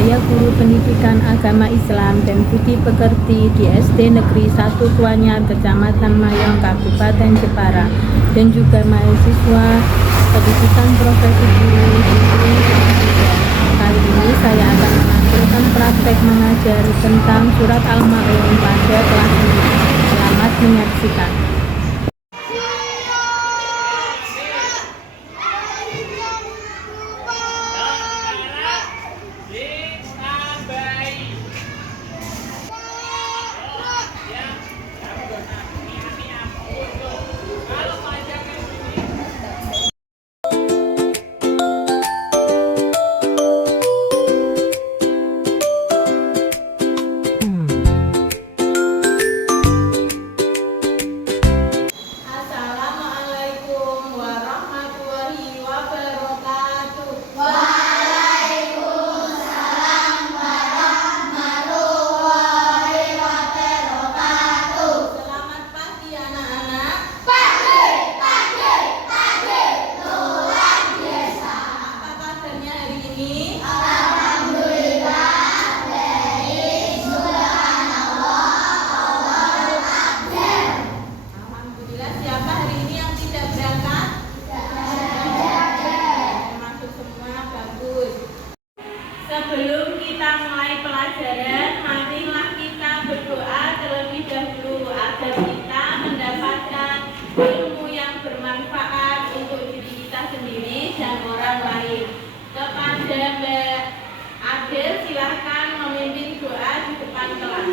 Saya guru pendidikan agama Islam dan budi pekerti di SD Negeri 1 Kuanyar, Kecamatan Mayong, Kabupaten Jepara, dan juga mahasiswa pendidikan profesi guru di Indonesia. Kali ini saya akan menampilkan praktek mengajar tentang surat Al-Ma'un pada kelas ini. Selamat menyaksikan. Sebelum kita mulai pelajaran, marilah kita berdoa terlebih dahulu agar kita mendapatkan ilmu yang bermanfaat untuk diri kita sendiri dan orang lain. Kepada Mbak Adel, silahkan memimpin doa di depan kelas.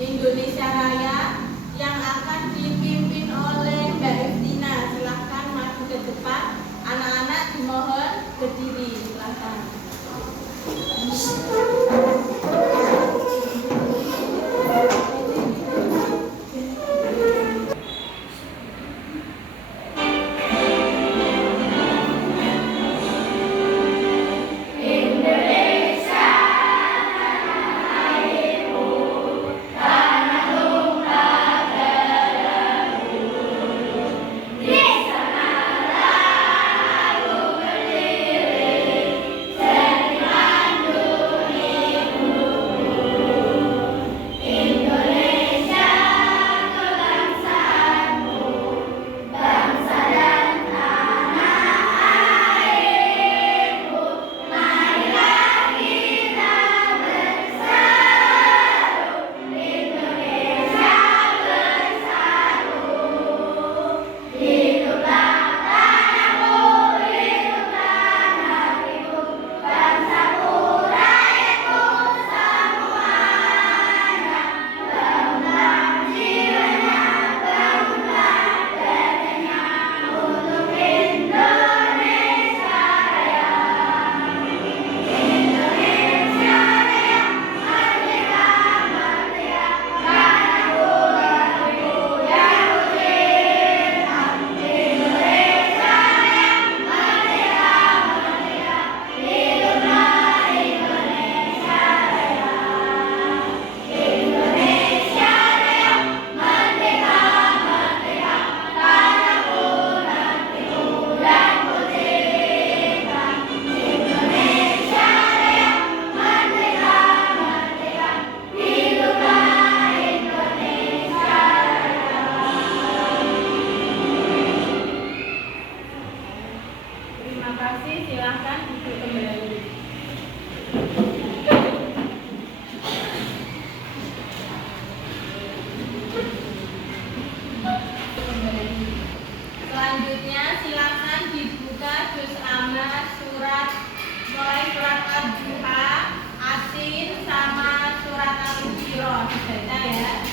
Indonesia Raya yang akan dipimpin oleh Mbak Iftina. Silahkan maju ke depan. Anak-anak dimohon berdiri. Silahkan. Baca ya.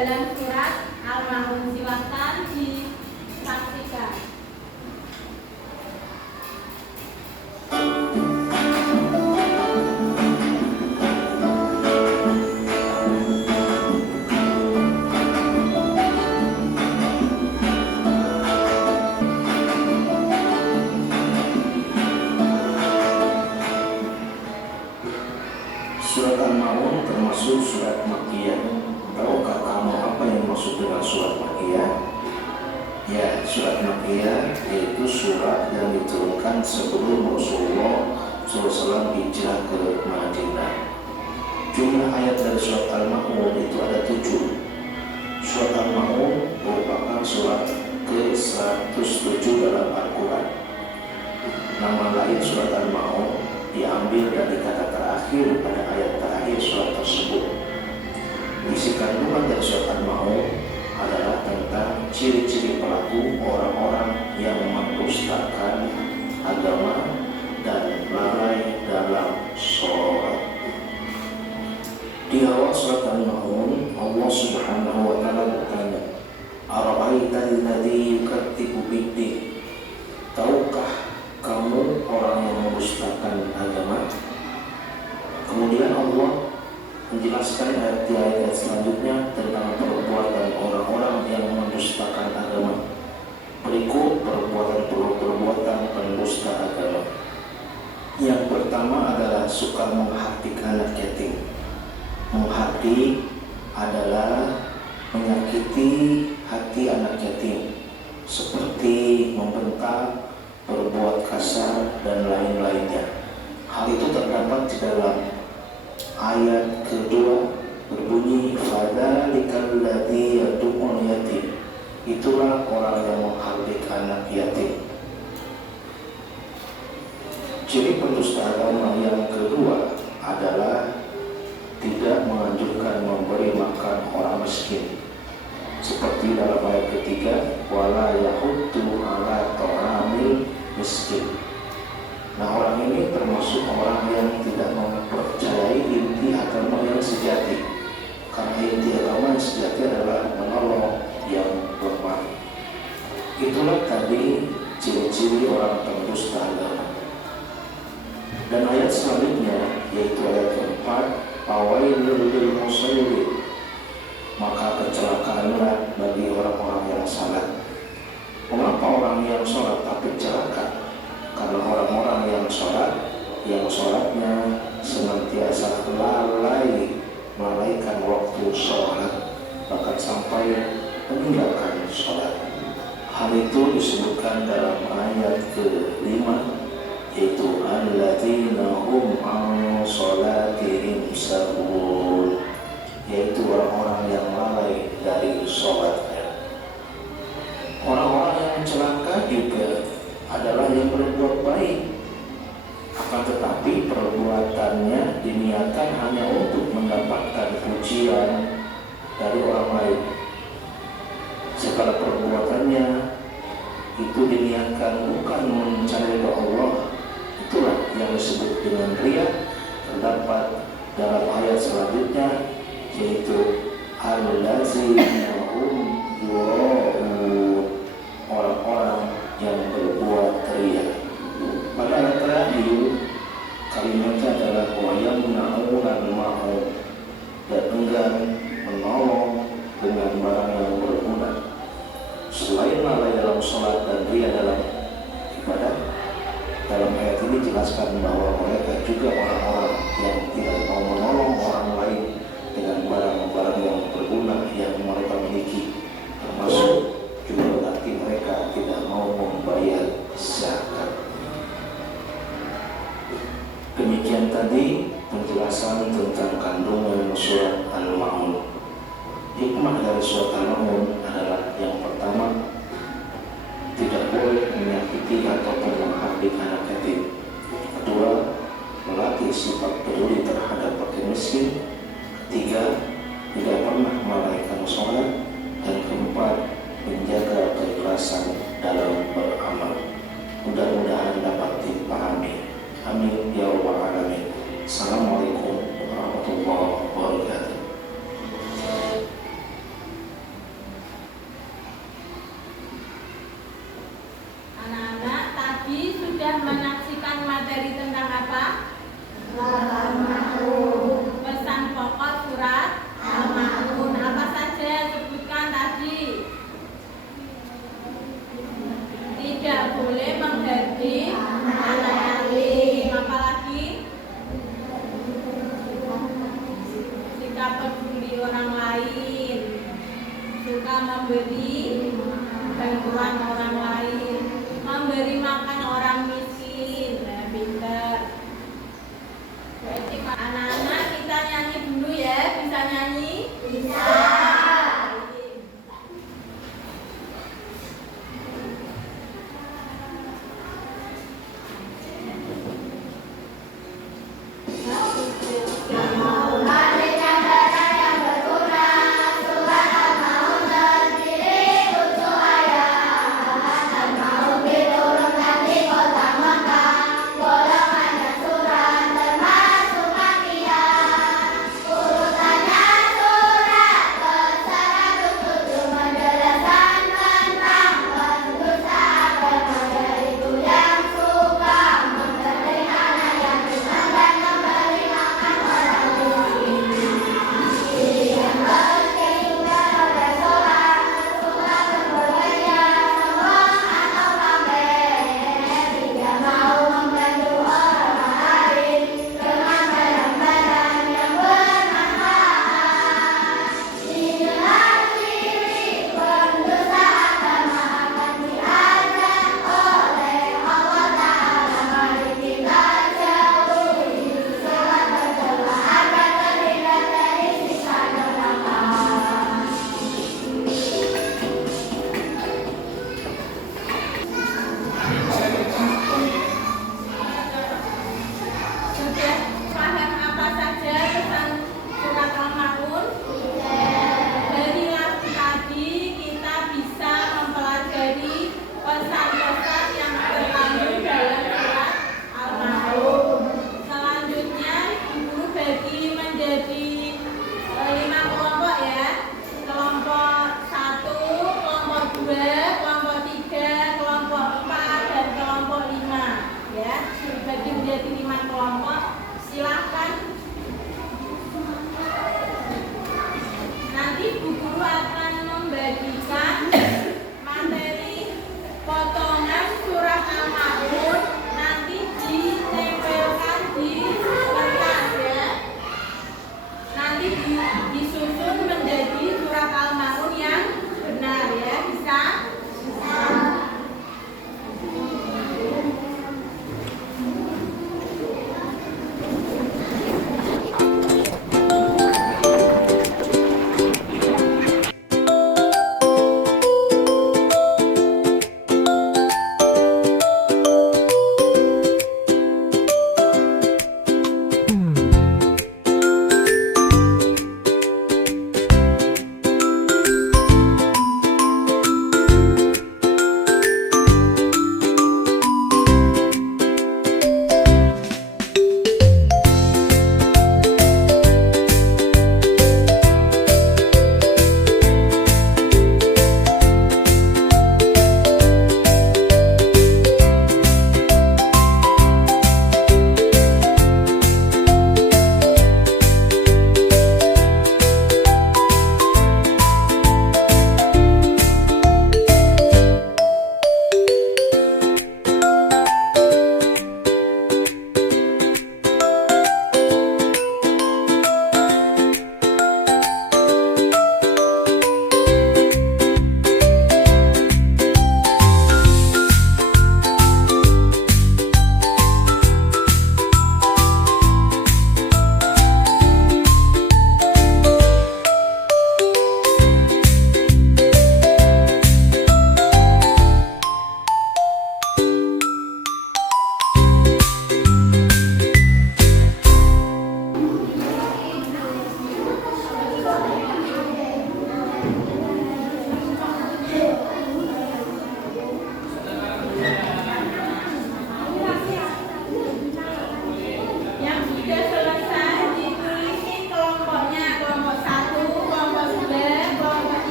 dalam surat Al-Maun. Silakan disaksikan. Surat Al-Maun termasuk surat Makkiyah. Tahukah kamu apa yang maksud dengan surat Makkiyah? Ya, surat Makkiyah yaitu surat yang diturunkan sebelum Rasulullah SAW hijrah ke Madinah. Jumlah ayat dari surat Al-Ma'un itu ada 7. Surat Al-Ma'un merupakan surat ke-107 dalam Al-Quran. Nama lain surat Al-Ma'un diambil dari kata terakhir pada ayat terakhir surat tersebut. Isi kandungan dari surat Al-Ma'un adalah tentang ciri-ciri pelaku orang-orang yang mendustakan agama dan lalai dalam sholat. Di awal surat Al-Ma'un, Allah Subhanahu wa Ta'ala bertanya, "Ara'aital ladzi yukadzibu bid-din?" Tahukah kamu orang yang mendustakan agama? Kemudian Allah menjelaskan di ayat selanjutnya tentang perbuatan orang-orang yang mendustakan agama. Berikut perbuatan pendusta agama. Yang pertama adalah suka menghardik anak yatim. Menghardik adalah menyakiti hati anak yatim, seperti membentak, berbuat kasar, dan lain-lainnya. Hal itu terdapat di dalam ayat kedua berbunyi, "Fadzalikal ladzi yad'ul yatim." Itulah orang yang menghardik anak yatim. Ciri pendusta agama yang kedua adalah tidak menganjurkan memberi makan orang miskin, seperti dalam ayat ketiga, "Wala yahuddu ala ta'amil miskin." Nah, orang ini termasuk orang yang tidak mempercayai inti agama yang sejati, karena inti agama yang sejati adalah menolong yang lemah. Itulah tadi ciri-ciri orang pendusta agama. Dan ayat selanjutnya, yaitu ayat keempat, "Fawailul lil musallin." Maka kecelakaanlah bagi orang-orang yang salat. Mengapa orang yang sholat tapi celaka? Karena orang-orang yang sholat, yang sholatnya senantiasa lalai melalaikan waktu sholat, bahkan sampai meninggalkan sholat. Hal itu disebutkan dalam ayat ke-5, yaitu alladzina hum an sholatihim sahun, yaitu orang-orang yang lalai dari sholatnya. Orang-orang yang celaka juga adalah yang berbuat baik, akan tetapi perbuatannya diniatkan hanya untuk mendapatkan pujian dari orang lain. Segala perbuatannya itu diniatkan bukan mencari Allah. Itulah yang disebut dengan riya. Terdapat dalam ayat selanjutnya, yaitu allazina hum yura'un, orang-orang yang berbuat riya. Pada ayat terakhir kalimatnya adalah wa yamna'unal ma'un, dan enggan menolong dengan barang yang berguna. Selain lalai dalam sholat dan riya dalam ibadah, dalam ayat ini jelaskan bahwa mereka juga orang-orang yang tidak mau menolong orang lain dengan barang-barang yang berguna yang mereka miliki, termasuk juga berarti mereka tidak mau membayar zakat. Demikian tadi penjelasan tentang kandungan surat Al-Ma'un. Hikmah dari surat Al-Ma'un adalah yang pertama, tidak boleh menyakiti ataupun menghardik anak yatim. Kedua, melatih sifat peduli terhadap fakir miskin. Ketiga, tidak pernah melalaikan sholat. Dan keempat, menjaga keikhlasan dalam beramal. Mudah-mudahan dapat dipahami. Amin ya rabbal alamin. Assalamualaikum warahmatullahi wabarakatuh. Anak-anak tadi sudah menyaksikan materi tentang apa? Pesan pokok surat Al-Ma'un. Apa saja sebutkan tadi? Tidak boleh menghardik anak yatim. Apa lagi? Sikap peduli orang lain, suka memberi bantuan orang lain, memberi makan orang miskin. Nah, pintar. Anak-anak kita nyanyi dulu ya, bisa nyanyi? Bisa. Urutannya surat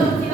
untuk